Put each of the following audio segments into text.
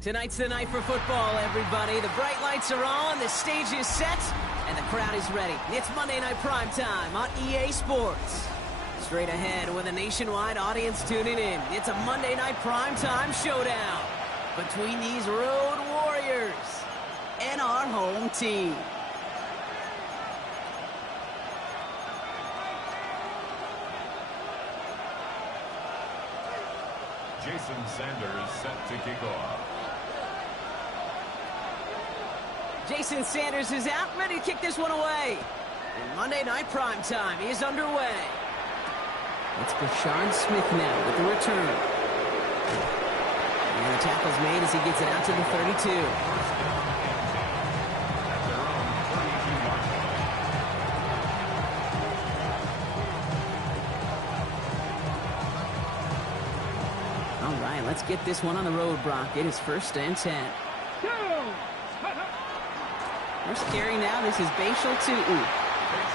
Tonight's the night for football, everybody. The bright lights are on, the stage is set, and the crowd is ready. It's Monday Night Primetime on EA Sports. Straight ahead with a nationwide audience tuning in. It's a Monday Night Primetime showdown between these road warriors and our home team. Jason Sanders set to kick off. Jason Sanders is out, ready to kick this one away. And Monday Night Primetime is underway. It's Bashard Smith now with the return. And the tackle's made as he gets it out to the 32. All right, let's get this one on the road, Brock. It is 1st and 10. First carry now, this is Bashal Tutu.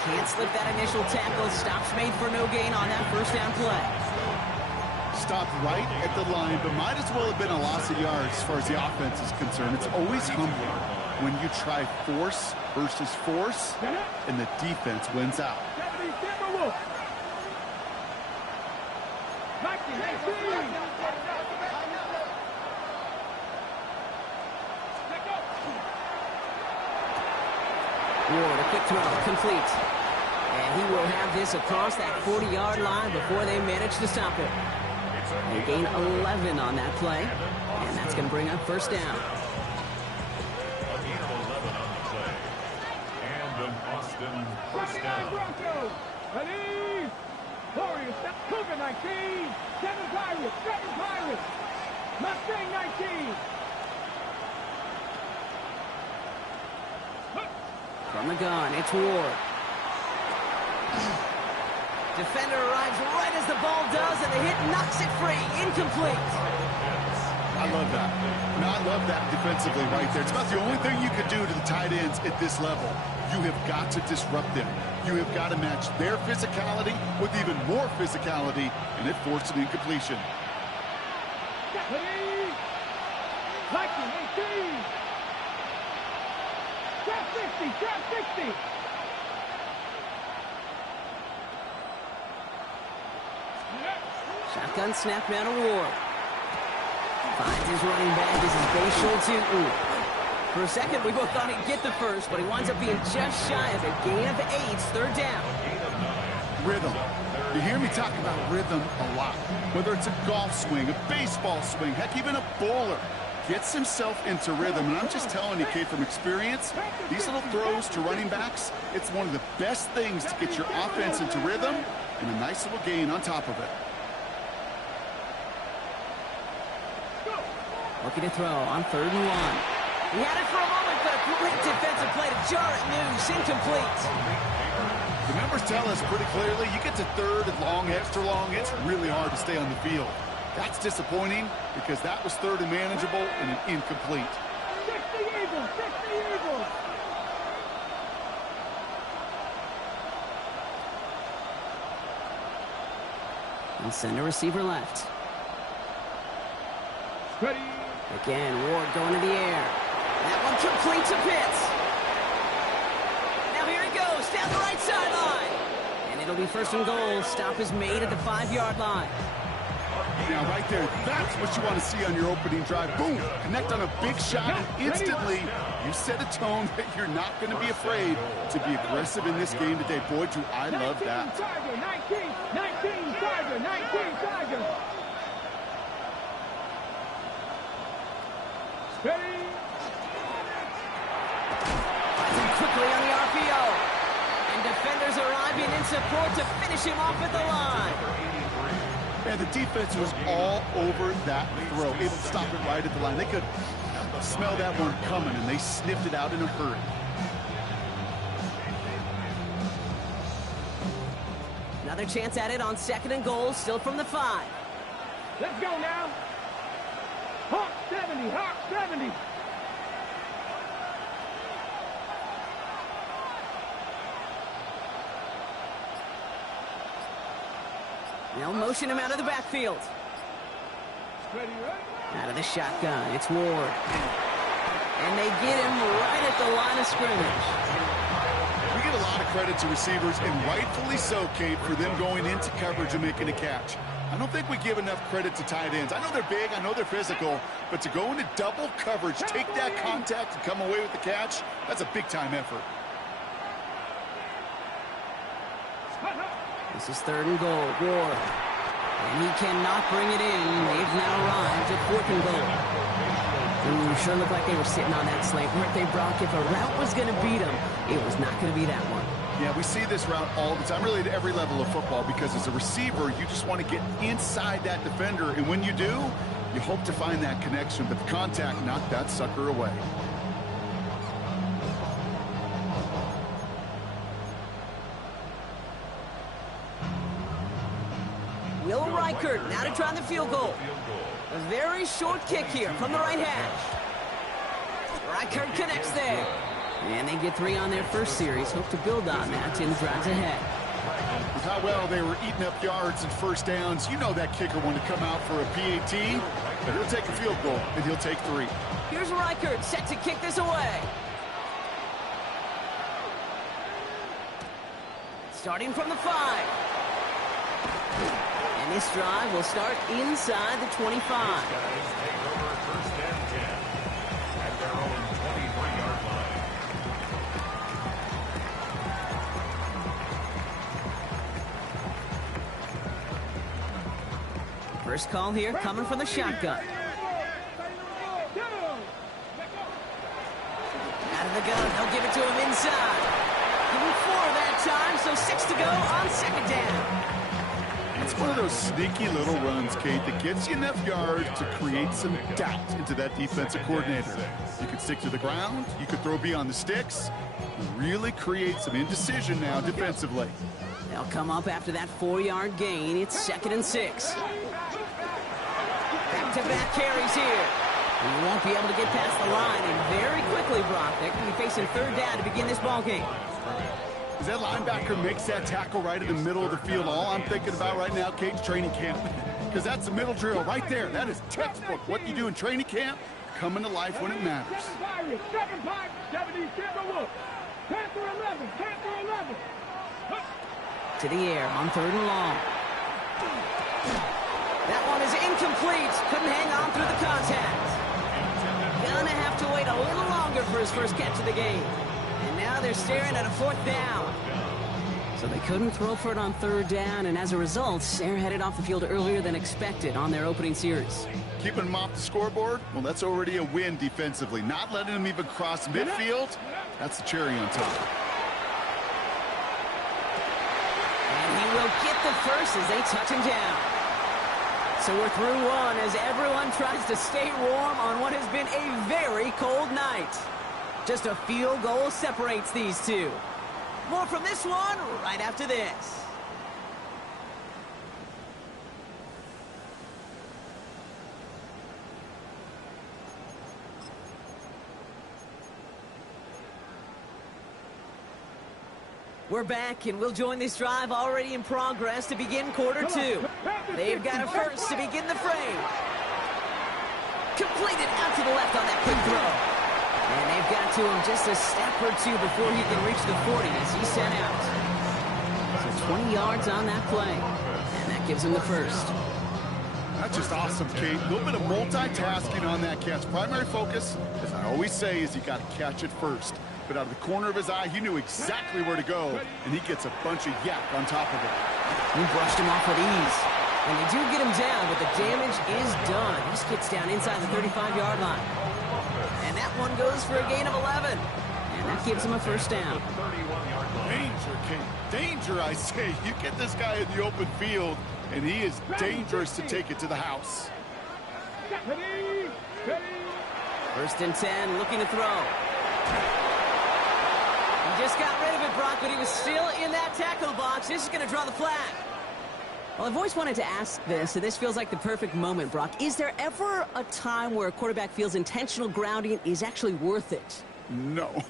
Can't slip that initial tackle. Stops made for no gain on that first down play. Stopped right at the line, but might as well have been a loss of yards as far as the offense is concerned. It's always humbling when you try force versus force, and the defense wins out. Ward, a quick throw, complete. And he will have this across that 40-yard line before they manage to stop it. They gain 11 on that play, and that's going to bring up first down. A gain of 11 on the play. And an Austin first down. Ready? Warriors, Cougar 19. 7 Pirates. Mustang 19. From the gun, it's Ward. Defender arrives right as the ball does, and the hit knocks it free. Incomplete. I love that. I love that defensively right there. It's about the only thing you could do to the tight ends at this level. You have got to disrupt them. You have got to match their physicality with even more physicality, and it forced an incompletion. Viking 18. Trap 60. Shotgun snap now to Ward. Finds his running back. This is Bashal Tutu. For a second, we both thought he'd get the first, but he winds up being just shy of a gain of 8. 3rd down. Rhythm. You hear me talk about rhythm a lot. Whether it's a golf swing, a baseball swing, heck, even a bowler. Gets himself into rhythm, and I'm just telling you, Kate, from experience, these little throws to running backs, it's one of the best things to get your offense into rhythm and a nice little gain on top of it. Looking to throw on 3rd and 1. He had it for a moment, but a great defensive play to jar it loose. Incomplete. The numbers tell us pretty clearly, you get to 3rd and long, extra long, it's really hard to stay on the field. That's disappointing because that was 3rd and manageable and an incomplete. 60 Eagles. And send a receiver left. Ready? Again, Ward going to the air. That one complete to Pitts. Now here he goes, down the right sideline. And it'll be 1st and goal. Stop is made at the 5-yard line. Now, right there, that's what you want to see on your opening drive. Boom! Connect on a big shot, and instantly you set a tone that you're not going to be afraid to be aggressive in this game today. Boy, do I love that. 19 Tiger. Ready? Finds him quickly on the RPO. And defenders arriving in support to finish him off at the line. And the defense was all over that throw, able to stop it right at the line. They could smell that one coming, and they sniffed it out in a hurry. Another chance at it on 2nd and goal, still from the 5. Let's go now. Hawk 70. They'll motion him out of the backfield. Out of the shotgun, it's Ward. And they get him right at the line of scrimmage. We give a lot of credit to receivers, and rightfully so, Kate, for them going into coverage and making a catch. I don't think we give enough credit to tight ends. I know they're big, I know they're physical, but to go into double coverage, take that contact, and come away with the catch, that's a big-time effort. This is 3rd and goal, Ward. And he cannot bring it in. They've now arrived at 4th and goal. Ooh, sure looked like they were sitting on that slant, weren't they, Brock? If a route was going to beat them, it was not going to be that one. Yeah, we see this route all the time, really at every level of football, because as a receiver, you just want to get inside that defender, and when you do, you hope to find that connection, but the contact knocked that sucker away. Will Reichert now to try the field goal. A very short kick here from the right hash. Reichert connects there. And they get 3 on their first series. Hope to build on that in the drives ahead. With how well they were eating up yards and first downs, you know that kicker wanted to come out for a PAT, but he'll take a field goal, and he'll take 3. Here's Reichert set to kick this away. Starting from the 5. And this drive will start inside the 25. First call here coming from the shotgun. Out of the gun, they'll give it to him inside. Give him 4 that time, so 6 to go on 2nd down. It's one of those sneaky little runs, Kate, that gets you enough yards to create some doubt into that defensive coordinator. You could stick to the ground, you could throw beyond the sticks, and really create some indecision now defensively. They'll come up after that 4-yard gain. It's 2nd and 6. Back-to-back carries here. And he won't be able to get past the line, and very quickly, Brock, they're going to be facing 3rd down to begin this ball game. As that linebacker makes that tackle right in the middle of the field, all I'm thinking about right now, Kate's training camp. Because that's the middle drill right there. That is textbook. What you do in training camp, coming to life when it matters. 7 Pirates, 70, Timberwolves. Panther 11, Panther 11. To the air on 3rd and long. That one is incomplete. Couldn't hang on through the contact. Gonna have to wait a little longer for his first catch of the game. And now they're staring at a 4th down. So they couldn't throw for it on 3rd down, and as a result, they're headed off the field earlier than expected on their opening series. Keeping them off the scoreboard? Well, that's already a win defensively. Not letting them even cross midfield, that's the cherry on top. And he will get the first as they touch him down. So we're through 1 as everyone tries to stay warm on what has been a very cold night. Just a field goal separates these two. More from this one right after this. We're back, and we'll join this drive already in progress to begin quarter 2. They've got a first to begin the frame. Completed out to the left on that quick throw. And they've got to him just a step or 2 before he can reach the 40 as he's sent out. So 20 yards on that play, and that gives him the first. That's just awesome, Kate. A little bit of multitasking on that catch. Primary focus, as I always say, is you got to catch it first. But out of the corner of his eye, he knew exactly where to go, and he gets a bunch of yak on top of it. He brushed him off with ease. And they do get him down, but the damage is done. He gets down inside the 35-yard line. And that one goes for a gain of 11. And that gives him a first down. Danger, Kate. Danger, I say. You get this guy in the open field, and he is dangerous to take it to the house. First and 10, looking to throw. He just got rid of it, Brock, but he was still in that tackle box. This is going to draw the flag. Well, I've always wanted to ask this, and this feels like the perfect moment, Brock. Is there ever a time where a quarterback feels intentional grounding is actually worth it? No.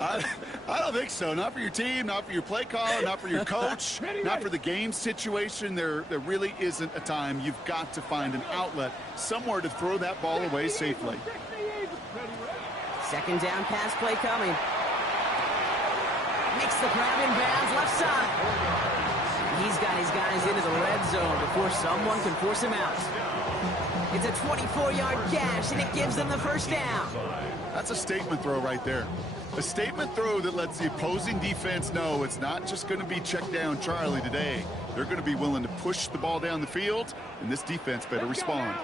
I don't think so. Not for your team, not for your play caller, not for your coach, not for the game situation. There really isn't a time. You've got to find an outlet, somewhere to throw that ball away safely. Second down pass play coming. Makes the grab in bounds, left side. He's got his guys into the red zone before someone can force him out. It's a 24-yard gash, and it gives them the first down. That's a statement throw right there. A statement throw that lets the opposing defense know it's not just going to be check down Charlie today. They're going to be willing to push the ball down the field, and this defense better respond.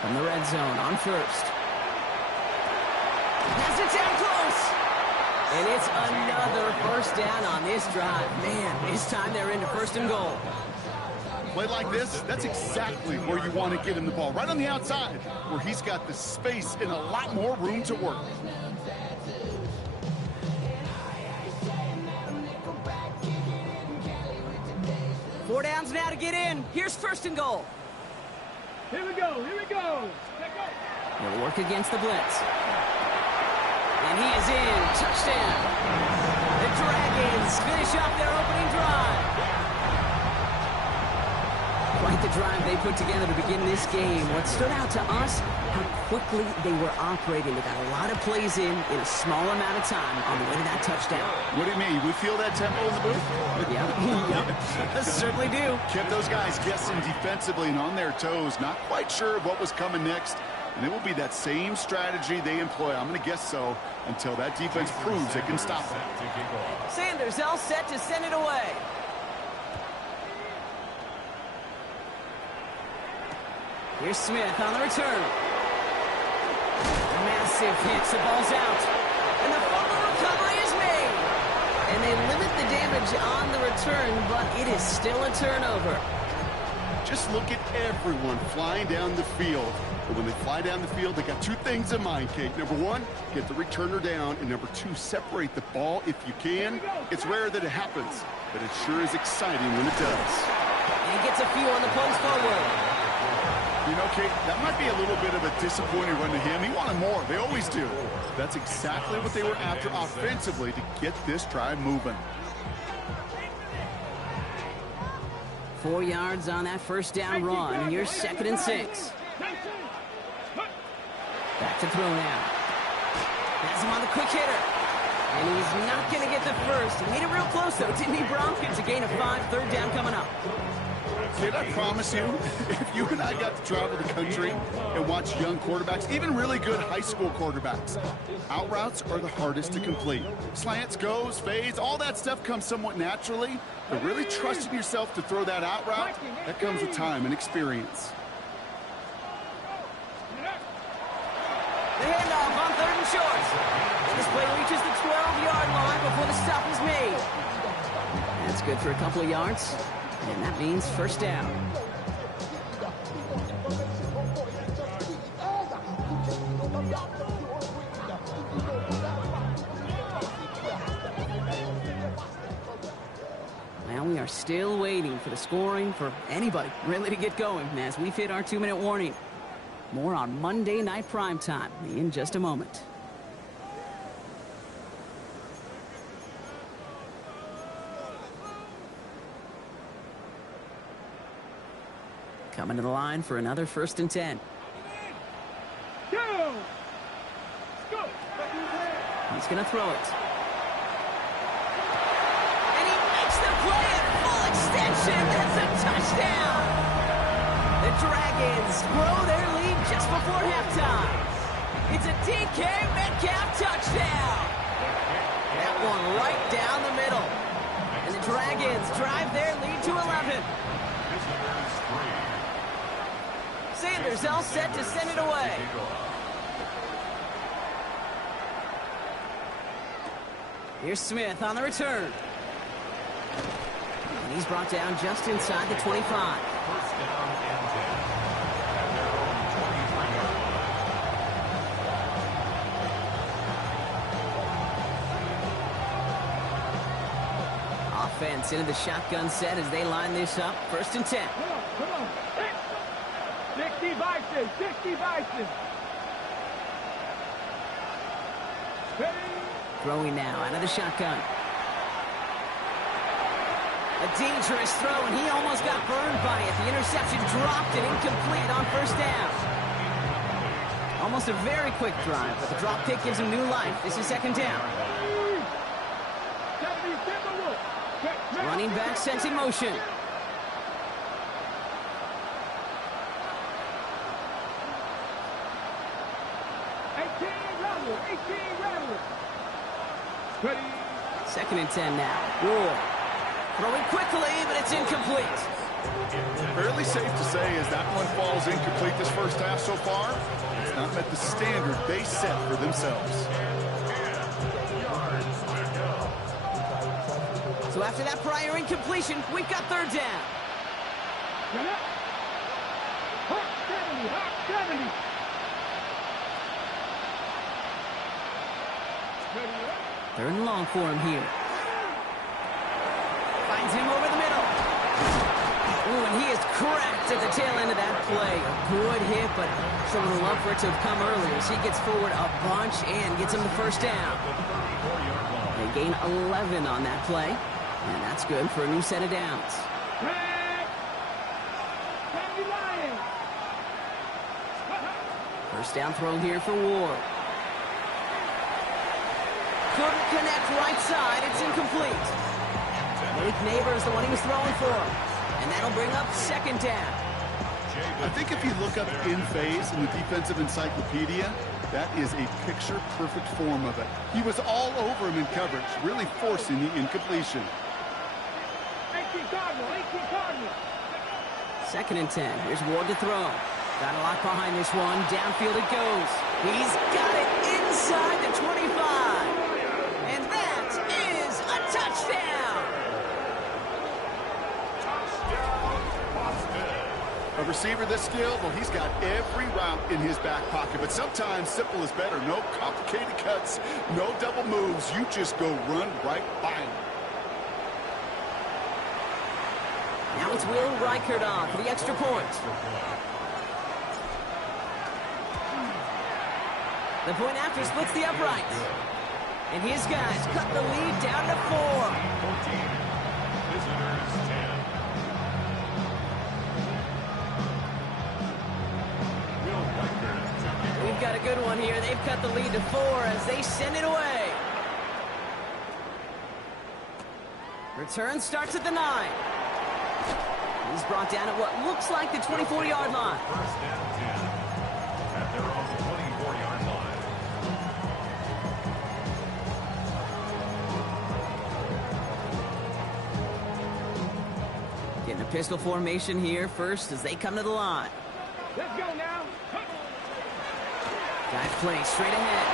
From the red zone on first. Has it down close. And it's another first down on this drive. Man, this time they're into first and goal. Play like this, that's exactly where you want to get him the ball. Right on the outside, where he's got the space and a lot more room to work. Four downs now to get in. Here's first and goal. Here we go. He'll work against the blitz. And he is in. Touchdown. The Dragons finish up their opening drive. Quite the drive they put together to begin this game. What stood out to us, how quickly they were operating. They got a lot of plays in a small amount of time on the way to that touchdown. What do you mean? We feel that tempo in the booth? Yep. Certainly do. Kept those guys guessing defensively and on their toes. Not quite sure what was coming next. And it will be that same strategy they employ. I'm going to guess so until that defense proves it can stop them. Sanders all set to send it away. Here's Smith on the return. Massive hit, the ball's out. And the fumble recovery is made. And they limit the damage on the return, but it is still a turnover. Just look at everyone flying down the field. But when they fly down the field, they got two things in mind, Kate. Number one, get the returner down. And number two, separate the ball if you can. It's rare that it happens, but it sure is exciting when it does. And he gets a few on the punch forward. You know, Kate, that might be a little bit of a disappointing run to him. He wanted more. They always do. That's exactly what they were after offensively to get this drive moving. 4 yards on that first down run. Here's 2nd and 6. Back to throw now. Has him on the quick hitter. And he's not going to get the first. He made it real close, though, didn't he, Bronk? It's a gain of 5, 3rd down coming up. Kid, I promise you, if you and I got to travel the country and watch young quarterbacks, even really good high school quarterbacks, out routes are the hardest to complete. Slants, goes, fades, all that stuff comes somewhat naturally, but really trusting yourself to throw that out route, that comes with time and experience. The handoff on 3rd and short. This play reaches the 12-yard line before the stop is made. That's good for a couple of yards. And that means first down. Now we are still waiting for the scoring for anybody really to get going as we've hit our 2-minute warning. More on Monday Night Primetime in just a moment. Coming to the line for another 1st and 10. Go! He's going to throw it. And he makes the play at full extension. That's a touchdown. The Dragons grow their lead just before halftime. It's a DK Metcalf touchdown. That one right down the middle. And the Dragons drive their lead to 11. Sanders all set to send it away. Here's Smith on the return. And he's brought down just inside the 25. First down and 10. At their own 23-yard line. Offense into the shotgun set as they line this up. 1st and 10. Come on. 60 Bison. Throwing now out of the shotgun. A dangerous throw, and he almost got burned by it. The interception dropped and incomplete on first down. Almost a very quick drive, but the drop kick gives him new life. This is second down. Running back sent in motion. Second and 10 now. Ward. Throwing quickly, but it's incomplete. Fairly safe to say as that one falls incomplete this first half so far, it's not met the standard they set for themselves. So after that prior incompletion, we've got third down. Hawk 70, Hawk 70. Third and long for him here. Finds him over the middle. Ooh, and he is cracked at the tail end of that play. A good hit, but sure would have loved for it to have come earlier. So he gets forward a bunch and gets him the first down. They gain 11 on that play, and that's good for a new set of downs. First down throw here for Ward. Couldn't connect right side. It's incomplete. Malik Neighbors, the one he was throwing for. And that'll bring up second down. I think if you look up in phase in the defensive encyclopedia, that is a picture-perfect form of it. He was all over him in coverage, really forcing the incompletion. 18 Cardinal, 18 Cardinal. Second and 10. Here's Ward to throw. Got a lot behind this one. Downfield it goes. He's got it inside the 25. And that is a touchdown. A receiver this skilled, well, he's got every route in his back pocket. But sometimes simple is better. No complicated cuts, no double moves. You just go run right by him. Now it's Will Reichert on for the extra point. The point after splits the uprights. And his guys cut the lead down to 4. 14. Visitors 10. Will Reichert. We've got a good one here. They've cut the lead to 4 as they send it away. Return starts at the 9. He's brought down at what looks like the 24-yard line. First down 10. At their own 24-yard line. Getting a pistol formation here first as they come to the line. Let's go now. Dive play straight ahead.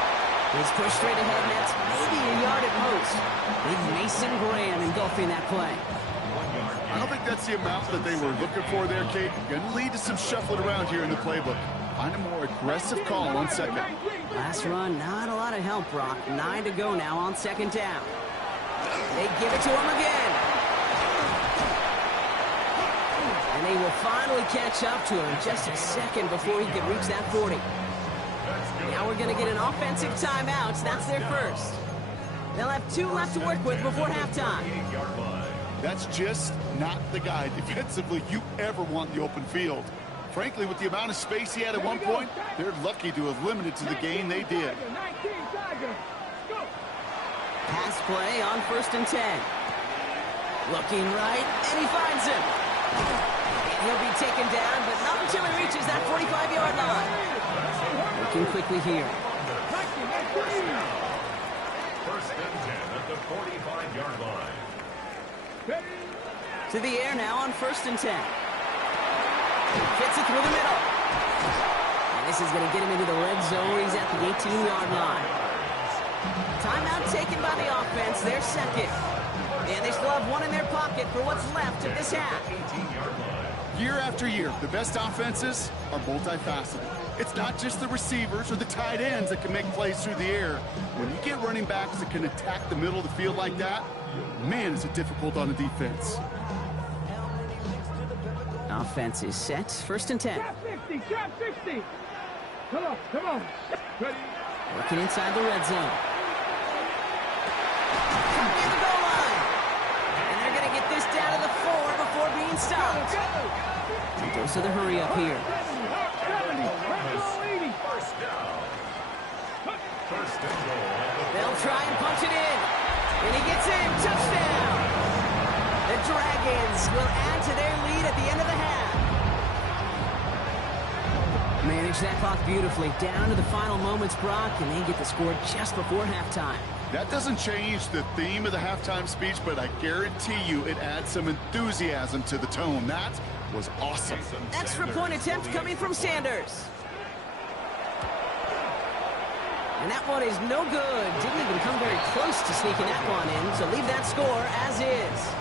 His push straight ahead, and that's maybe a yard at most. With Mason Graham engulfing that play. I don't think that's the amount that they were looking for there, Kate. Going to lead to some shuffling around here in the playbook. Find a more aggressive call on second. Last run, not a lot of help, Brock. 9 to go now on second down. They give it to him again. And they will finally catch up to him just a second before he can reach that 40. Now we're going to get an offensive timeout. That's their first. They'll have 2 left to work with before halftime. That's just not the guy defensively you ever want in the open field. Frankly, with the amount of space he had at one point, they're lucky to have limited to the gain they did. Pass play on first and 10. Looking right, and he finds him. And he'll be taken down, but not until he reaches that 45-yard line. Looking quickly here. First and 10 at the 45-yard line. To the air now on first and 10. Fits it through the middle. And this is going to get him into the red zone. He's at the 18-yard line. Timeout taken by the offense. Their second. And they still have 1 in their pocket for what's left of this half. Year after year, the best offenses are multifaceted. It's not just the receivers or the tight ends that can make plays through the air. When you get running backs that can attack the middle of the field like that, man, is it difficult on the defense. Offense is set. First and 10. Drop 60, drop 60. Come on, come on. Ready? Working inside the red zone. Near the goal line. And they're going to get this down to the 4 before being stopped. Dose of the hurry up here. 70. First down. First and goal. They'll try and punch it in. And he gets in. Touchdown. The Dragons will add to their lead at the end of the half. Manage that clock beautifully. Down to the final moments, Brock, and they get the score just before halftime. That doesn't change the theme of the halftime speech, but I guarantee you it adds some enthusiasm to the tone. That was awesome. Extra point attempt coming from Sanders. And that one is no good. Didn't even come very close to sneaking that one in, so leave that score as is.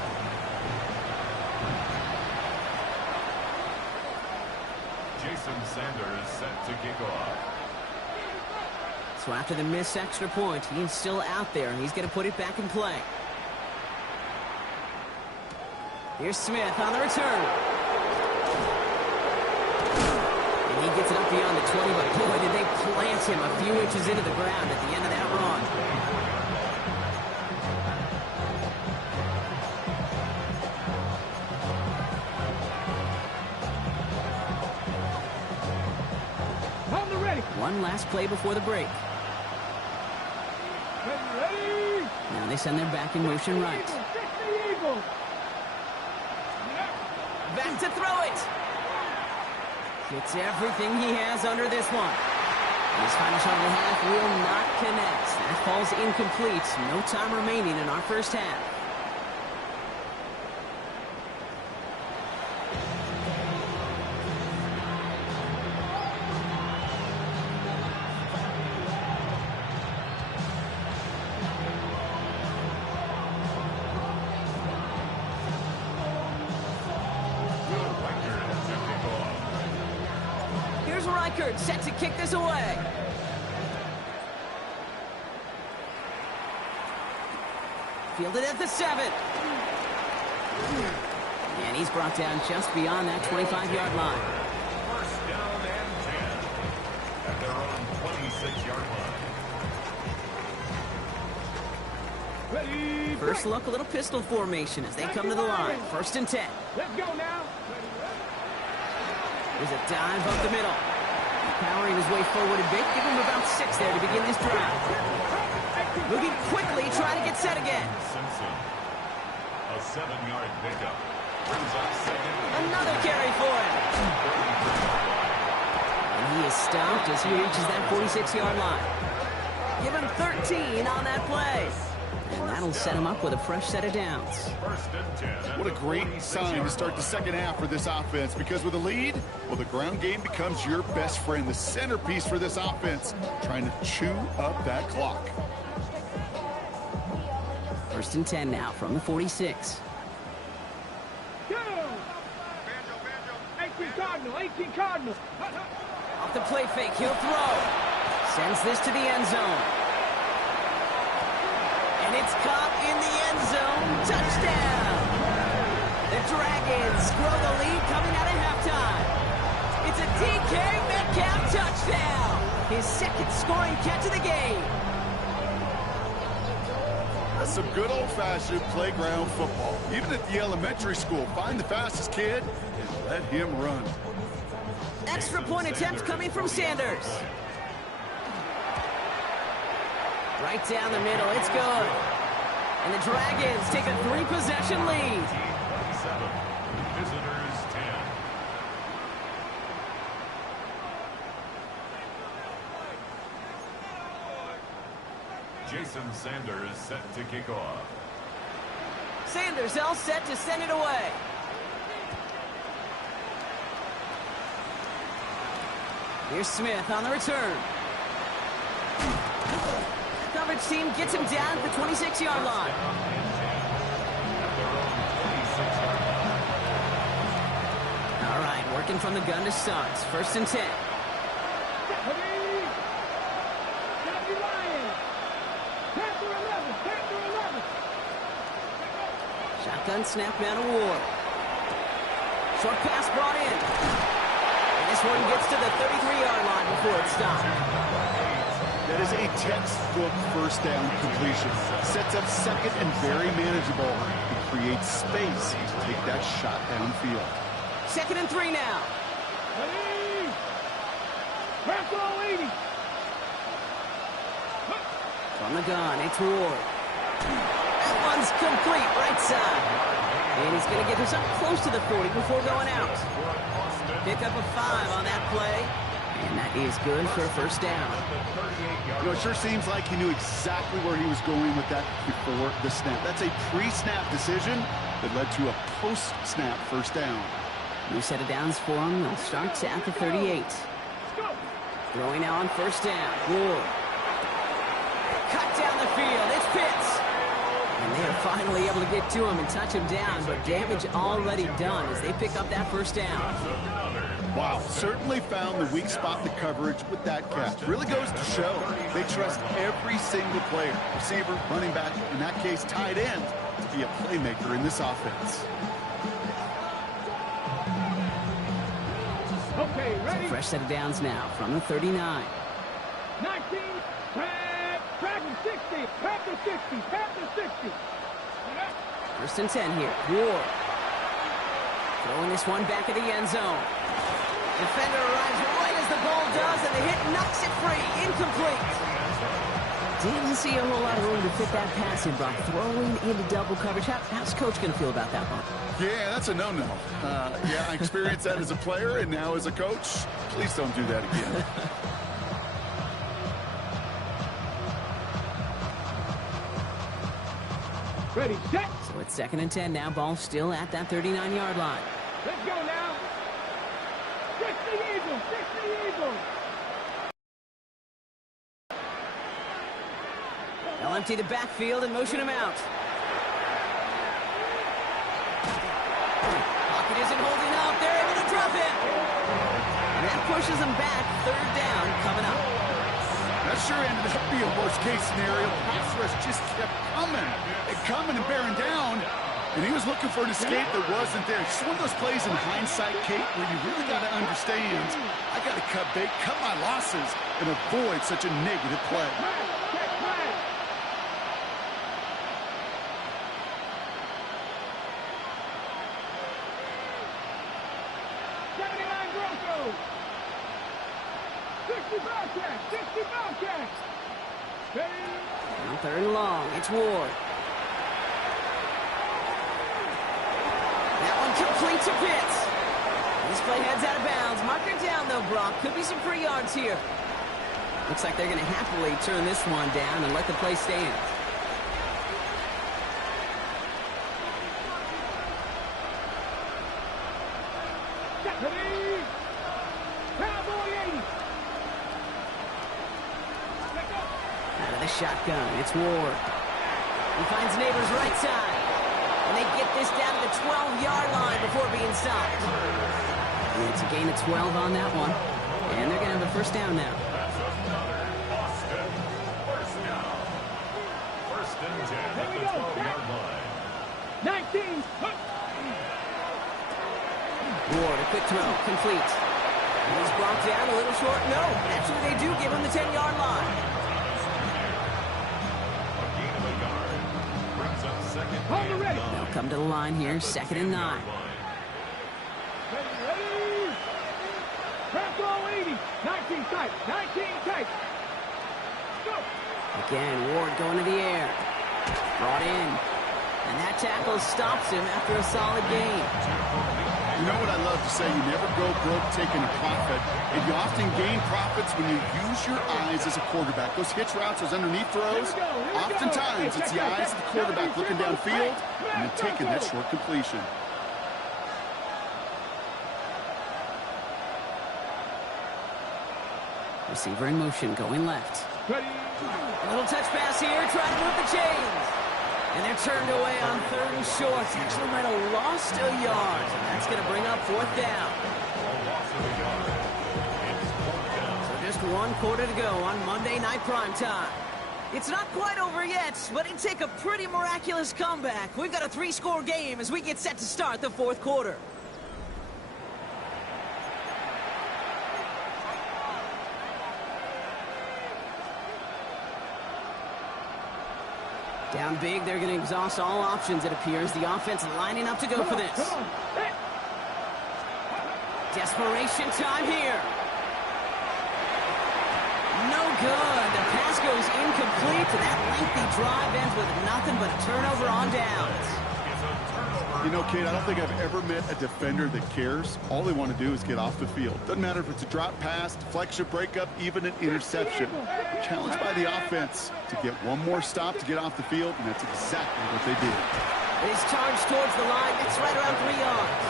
Jason Sanders set to kick off. So after the missed extra point, he's still out there, and he's going to put it back in play. Here's Smith on the return. And he gets it up beyond the 20, but boy, did they plant him a few inches into the ground at the end of that run. On the ready. One last play before the break. Ready. Now they send their back in motion right. Fix the Eagles. Back to throw it. Gets everything he has under this one. His final shot of the half will not connect. That falls incomplete. No time remaining in our first half. Set to kick this away. Fielded at the 7. And he's brought down just beyond that 25-yard line. First down and 10 at their own 26-yard line. Ready. First look, a little pistol formation as they come to the line. First and 10. Let's go now. There's a dive up the middle. Powering his way forward a bit. Give him about 6 there to begin this drive. Moving quickly, trying to get set again. Simpson, a 7-yard pickup. Brings up second. Another carry for him. And he is stopped as he reaches that 46-yard line. Give him 13 on that play. And that'll set him up with a fresh set of downs. First and 10. What a great sign to start the second half for this offense, because with a lead, well, the ground game becomes your best friend, the centerpiece for this offense, trying to chew up that clock. First and 10 now from the 46. Go. 18 Cardinal. Off the play fake, he'll throw. Sends this to the end zone. And it's caught in the end zone. Touchdown! The Dragons grow the lead coming out of halftime. It's a DK Metcalf touchdown. His second scoring catch of the game. That's some good old-fashioned playground football. Even at the elementary school, find the fastest kid and let him run. Extra point attempt coming from Sanders. Right down the middle, it's good. And the Dragons take a 3-possession lead. 27. Visitors 10. Jason Sanders set to kick off. Sanders all set to send it away. Here's Smith on the return. Coverage team gets him down at the 26-yard line. All right, working from the gun to start. First and 10. Shotgun snap down to Ward. Short pass brought in. And this one gets to the 33-yard line before it's stopped. That is a textbook first down completion. Sets up second and very manageable. It creates space to take that shot downfield. 2nd and 3 now. Ready. Press all 80. From the gun, it's Ward. That one's complete, right side. And he's going to get this up close to the 40 before going out. Pick up a 5 on that play. And that is good for a first down. You know, it sure seems like he knew exactly where he was going with that before the snap. That's a pre-snap decision that led to a post-snap first down. New set of downs for him. They'll start at the 38. Throwing now on first down. Ward. Cut down the field. It's Pitts. And they are finally able to get to him and touch him down, but damage already done as they pick up that first down. Wow, certainly found the weak spot in the coverage with that catch. Really goes to show they trust every single player, receiver, running back, in that case, tight end, to be a playmaker in this offense. Okay, ready. So fresh set of downs now from the 39. 19. Track to 60. Track to 60. Track to 60. 1st and 10 here. Ward. Throwing this one back at the end zone. Defender arrives right as the ball does, and the hit knocks it free. Incomplete. Didn't see a whole lot of room to fit that pass in, Brock. Throwing into double coverage. How's Coach going to feel about that one? Yeah, that's a no-no. Yeah, I experienced that as a player and now as a coach. Please don't do that again. Ready, set. So it's 2nd and 10 now. Ball still at that 39-yard line. Let's go now. 60 Eagles. 60 Eagles. They'll empty the backfield and motion him out. Pocket isn't holding up. They're able to drop him. And that pushes them back. 3rd down coming up. That sure ended up being a worst-case scenario. Pass rush just kept coming and bearing down, and he was looking for an escape that wasn't there. Just one of those plays in hindsight, Kate, where you really got to understand, I got to cut bait, cut my losses, and avoid such a negative play. On 3rd and long, it's Ward. That one complete to Pitts. This play heads out of bounds. Marker down, though, Brock. Could be some free yards here. Looks like they're going to happily turn this one down and let the play stand. Out of the shotgun, it's Ward. He finds Neighbors right side. And they get this down to the 12-yard line before being stopped. And it's a gain of 12 on that one. And they're going to have a first down now. First and 10 at the 12-yard line. 19. Ward, a quick throw, complete. And he's brought down a little short. No, actually they do give him the 10-yard line. They'll come to the line here, 2nd and 9. Ready. Press all 80. 19 tight. 19 tight. Go. Again, Ward going to the air. Brought in. And that tackle stops him after a solid gain. You know what I love to say? You never go broke taking a profit. And you often gain profits when you use your eyes as a quarterback. Those hitch routes, those underneath throws, oftentimes it's the eyes of the quarterback looking downfield and then taking that short completion. Receiver in motion, going left. Ready. A little touch pass here, trying to move the chains. And they're turned away on 3rd and short. Actually might have lost a yard. And that's going to bring up 4th down. So just 1 quarter to go on Monday Night Primetime. It's not quite over yet, but it'd take a pretty miraculous comeback. We've got a 3-score game as we get set to start the 4th quarter. Down big, they're going to exhaust all options, it appears. The offense lining up to go for this. Desperation time here. No good. The pass goes incomplete, and that lengthy drive ends with nothing but a turnover on downs. You know, Kate, I don't think I've ever met a defender that cares. All they want to do is get off the field. Doesn't matter if it's a drop pass, deflection, breakup, even an interception. Challenged by the offense to get one more stop to get off the field, and that's exactly what they did. He's charged towards the line. It's right around 3 yards.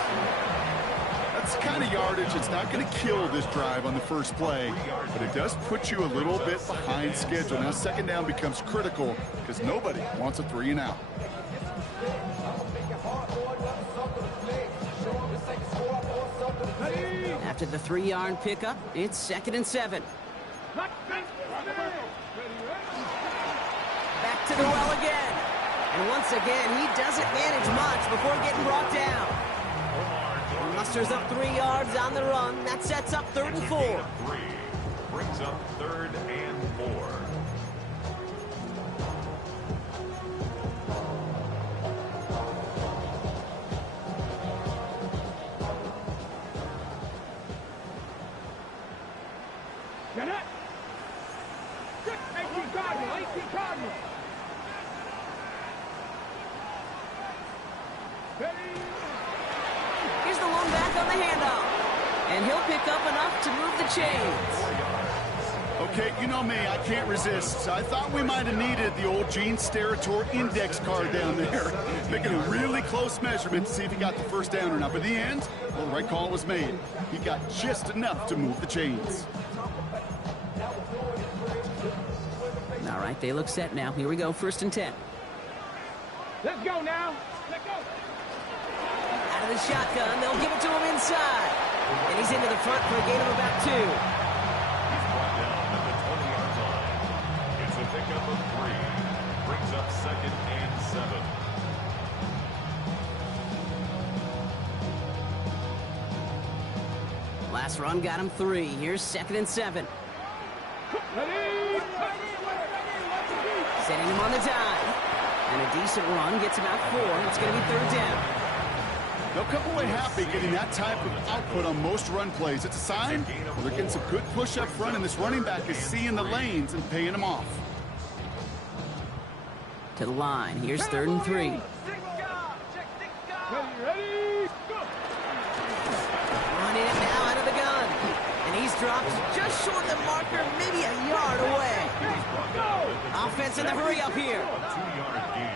That's the kind of yardage. It's not going to kill this drive on the first play, but it does put you a little bit behind schedule. Now second down becomes critical because nobody wants a 3 and out. After the 3-yard pickup, it's 2nd and 7. Back to the well again. And once again, he doesn't manage much before getting brought down. He musters up 3 yards on the run. That sets up 3rd and 4. Brings up 3rd and 4. Get it! 18 Cardinal, 18 Cardinal. Here's the one back on the handoff. And he'll pick up enough to move the chains. Okay, you know me, I can't resist. So I thought we might have needed the old Gene Steratore index card down there. Making a really close measurement to see if he got the first down or not. But in the end, well, the right call was made. He got just enough to move the chains. All right, they look set now. Here we go, 1st and 10. Let's go now. Let's go. Out of the shotgun, they'll give it to him inside. And he's into the front for a gain of about 2. He's brought down at the 20-yard line. It's a pickup of 3. Brings up 2nd and 7. Last run got him 3. Here's 2nd and 7. Setting him on the dive. And a decent run gets him out 4. It's going to be 3rd down. They'll come away happy getting that type of output on most run plays. It's a sign they're getting some good push up front, and this running back is seeing the lanes and paying them off. To the line. Here's 3rd and 3. Ready, go. Running it now out of the gun. And he's dropped just short of the marker, maybe a yard away. Offense in the hurry up here. 2-yard gain.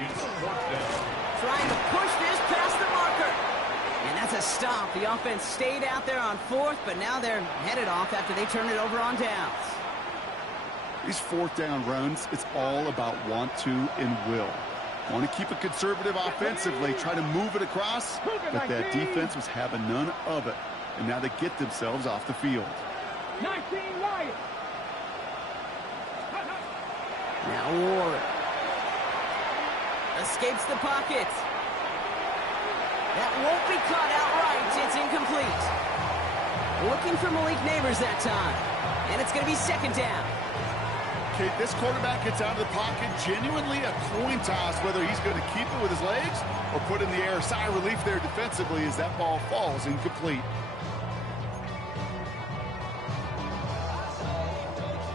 It's 4th down. Trying to push this past the marker. And that's a stop. The offense stayed out there on 4th, but now they're headed off after they turn it over on downs. These 4th down runs, it's all about want to and will. Want to keep it conservative offensively, try to move it across, but that defense was having none of it. And now they get themselves off the field. 19 Wyatt. Now Ward. Escapes the pocket. That won't be caught outright. It's incomplete. Looking for Malik Neighbors that time. And it's going to be 2nd down. Okay, this quarterback gets out of the pocket, genuinely a coin toss, whether he's going to keep it with his legs or put in the air. Sigh of relief there defensively as that ball falls incomplete.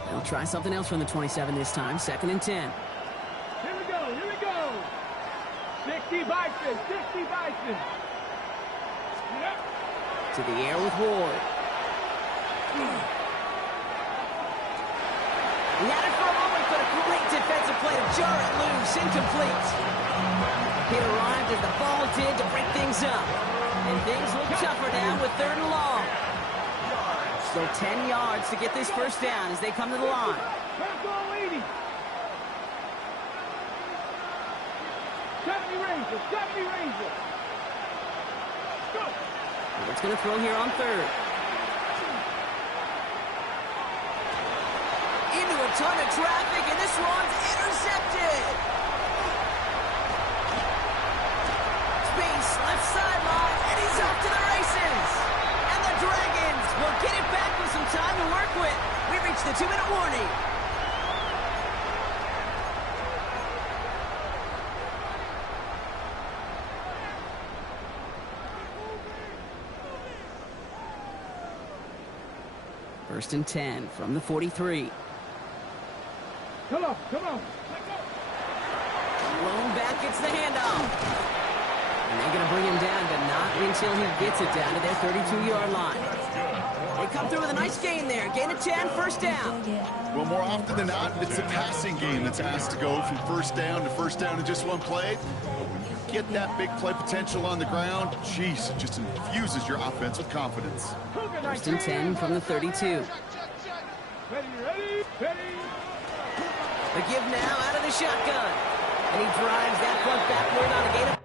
They'll try something else from the 27 this time. 2nd and 10. Here we go, here we go. 60 Bison, 60 Bison. Yep. To the air with Ward. He had it for a moment, but a great defensive play to jar it loose. Incomplete. It arrived as the ball did to break things up. And things look tougher now with 3rd and long. So 10 yards to get this first down as they come to the line. Pass ball 80. 70 Ranger, 70 Ranger. Go. What's going to throw here on 3rd? Into a ton of traffic, and this one's intercepted. Space, left sideline, and he's off to the races. And the Dragons will get it back with some time to work with. We reached the 2-minute warning. First and 10 from the 43. Come on, come on. Lone back gets the handoff. And they're going to bring him down, but not until he gets it down to their 32-yard line. They come through with a nice gain there. Gain of 10, first down. Well, more often than not, it's the passing game that's asked to go from first down to first down in just one play. But when you get that big play potential on the ground, geez, it just infuses your offense with confidence. First and 10 from the 32. Ready, ready, ready. The give now out of the shotgun. And he drives that front backward on a gain of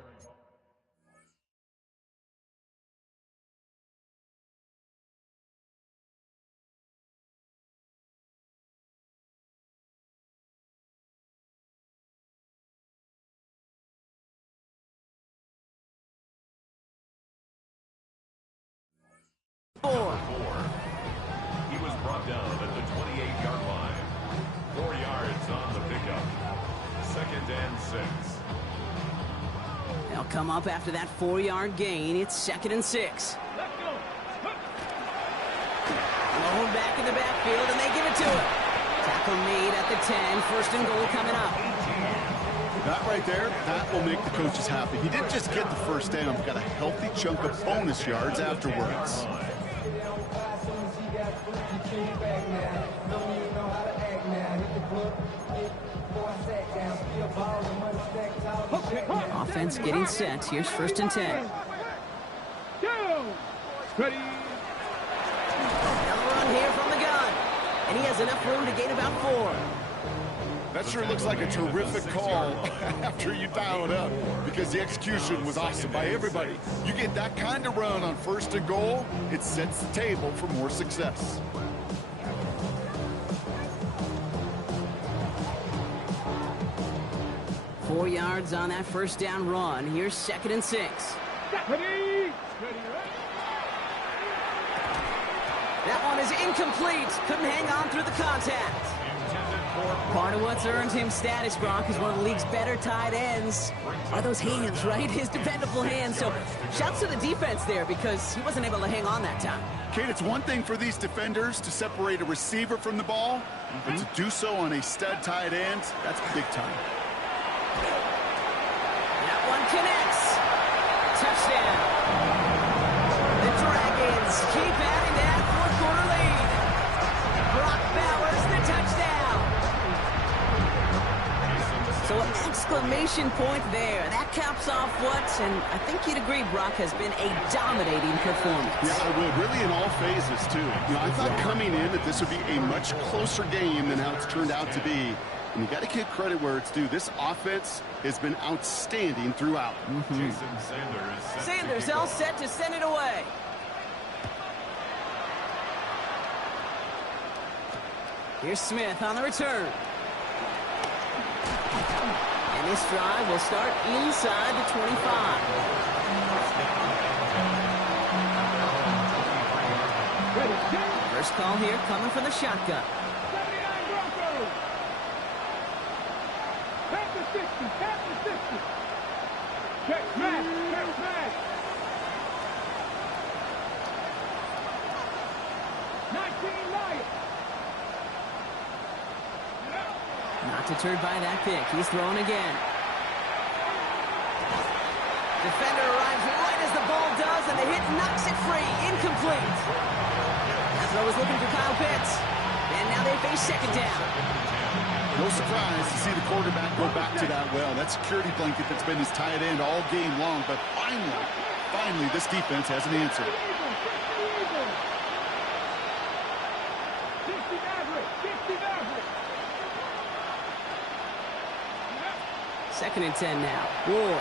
4. He was brought down at the 28-yard line. 4 yards on the pickup. Second and 6. They'll come up after that 4-yard gain. It's second and 6. Let's go. Lone back in the backfield, and they give it to him. Tackle made at the 10. First and goal coming up. That right there, that will make the coaches happy. He didn't just get the first down, but got a healthy chunk of bonus yards afterwards. Offense getting set. Here's first and 10. Go. Ready. Another run here from the gun. And he has enough room to gain about 4. That sure looks like a terrific call after you dial it up, because the execution was awesome by everybody. You get that kind of run on first and goal, it sets the table for more success. Four yards on that first down run. Here's second and 6. Ready. Ready, ready. That one is incomplete. Couldn't hang on through the contact. Part of what's earned him status, Brock, is one of the league's better tight ends. Are those hands, right? His dependable hands. So shouts to the defense there, because he wasn't able to hang on that time. Kate, it's one thing for these defenders to separate a receiver from the ball, but to do so on a stud tight end, that's big time. That one connects. Touchdown. The Dragons keep adding that fourth-quarter lead. Brock Bowers, the touchdown. So an exclamation point there. That caps off what, and I think you'd agree, Brock, has been a dominating performance. Yeah, I would. Really in all phases, too. You know, I thought coming in that this would be a much closer game than how it's turned out to be. And you got to give credit where it's due. This offense has been outstanding throughout. Jason Sanders all set to send it away. Here's Smith on the return. And this drive will start inside the 25. First call here coming from the shotgun. 79 Broncos. Tap the 60, tap the 60. Check smash, check smash. 19 Lions. Not deterred by that pick. He's throwing again. Defender arrives right as the ball does, and the hit knocks it free. Incomplete. That throw was looking for Kyle Pitts. And now they face second down. No surprise to see the quarterback go back to that well. That security blanket that's been his tight end all game long. But finally, this defense has an answer. 60 Maverick, 60 Maverick. Second and 10 now. Ward.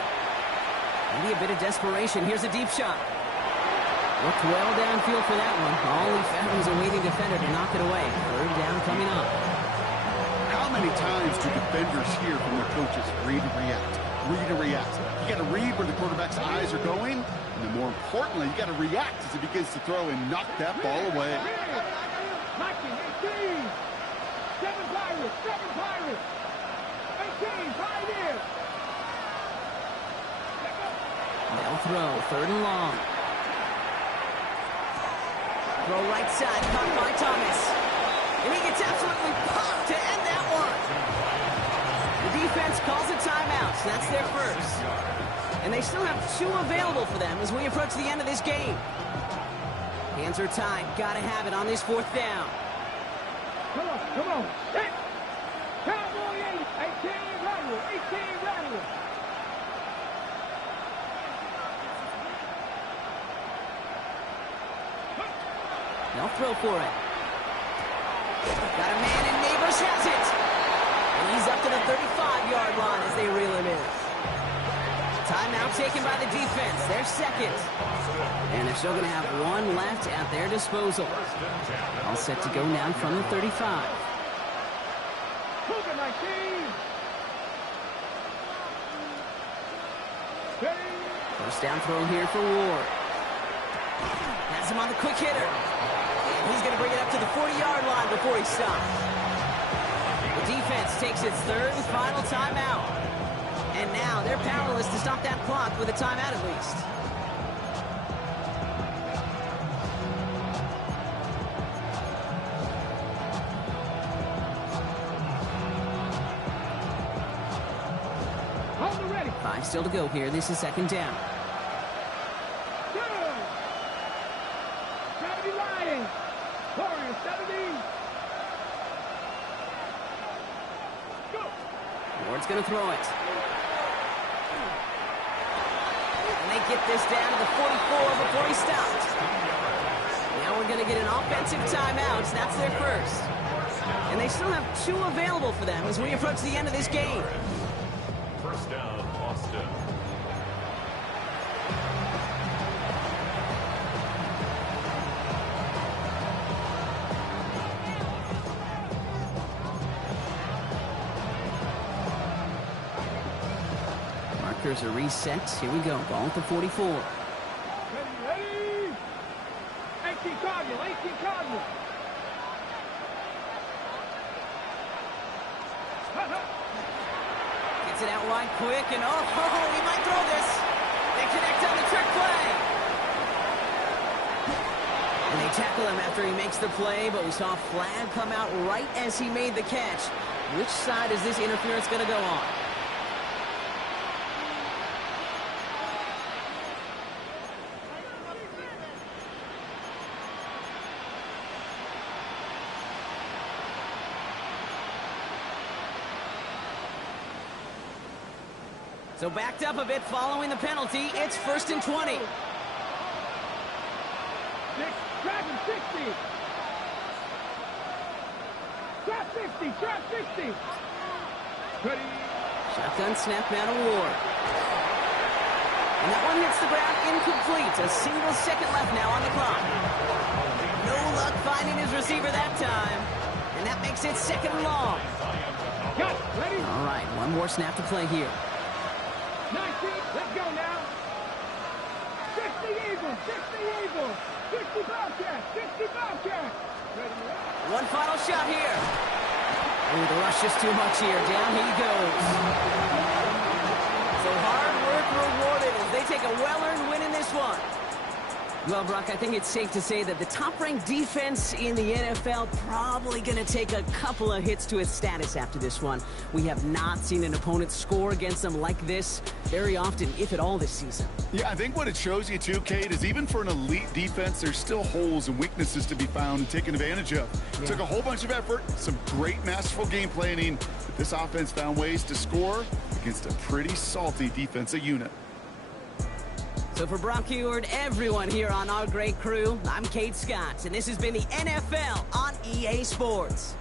Maybe a bit of desperation. Here's a deep shot. Looked well downfield for that one. All he found was a waiting defender to knock it away. Third down coming up. How many times do defenders hear from their coaches, read and react, read and react? You got to read where the quarterback's eyes are going, and then more importantly, you got to react as he begins to throw and knock that ball away. 19, 18. 7 Pirates, 7 Pirates. 18, Pioneers. They'll throw. Third and long. Throw right outside, caught by Thomas. And he gets absolutely popped to end that one. The defense calls a timeout, so that's their first. And they still have 2 available for them as we approach the end of this game. Hands are tied. Gotta have it on this 4th down. Come on, come on. Set. Cowboy 18 rattle, 18 rattle. They'll throw for it. Got a man, and Neighbors has it. And he's up to the 35-yard line as they reel him in. Timeout taken by the defense. Their second. And they're still going to have 1 left at their disposal. All set to go now from the 35. Cougar 19. First down throw here for Ward. Has him on the quick hitter. And he's going to bring it up to the 40-yard line before he stops. The defense takes its 3rd and final timeout. And now they're powerless to stop that clock with a timeout at least. Hold it ready. 5 still to go here. This is 2nd down. Good. 70 Lions. Warriors 70. Go. Ward's going to throw it. And they get this down to the 44 before he stops. Now we're going to get an offensive timeout. That's their first. And they still have 2 available for them as we approach the end of this game. First down, Austin. Markers are reset. Here we go. Ball at the 44. Ready, ready. 18 Cardinal, 18 Cardinal. Gets it out wide quick, and he might throw this. They connect on the trick play. And they tackle him after he makes the play, but we saw a flag come out right as he made the catch. Which side is this interference going to go on? So backed up a bit following the penalty. It's 1st and 20. Trap 60. Trap 50. Trap 60. Ready. Shotgun snap out of Ward. And that one hits the ground incomplete. A single second left now on the clock. No luck finding his receiver that time. And that makes it 2nd and long. Got it. Ready. All right, one more snap to play here. 19, let's go now. 60 Eagles, 60 Eagles, 60 Bobcats, 60 Bobcats. Ready, ready. One final shot here. Ooh, the rush is too much here. Down he goes. So hard work rewarded as they take a well-earned win in this one. Well, Brock, I think it's safe to say that the top-ranked defense in the NFL probably going to take a couple of hits to its status after this one. We have not seen an opponent score against them like this very often, if at all, this season. Yeah, I think what it shows you, too, Kate, is even for an elite defense, there's still holes and weaknesses to be found and taken advantage of. It took a whole bunch of effort, some great masterful game planning, but this offense found ways to score against a pretty salty defensive unit. So for Brock Heward, everyone here on our great crew, I'm Kate Scott, and this has been the NFL on EA Sports.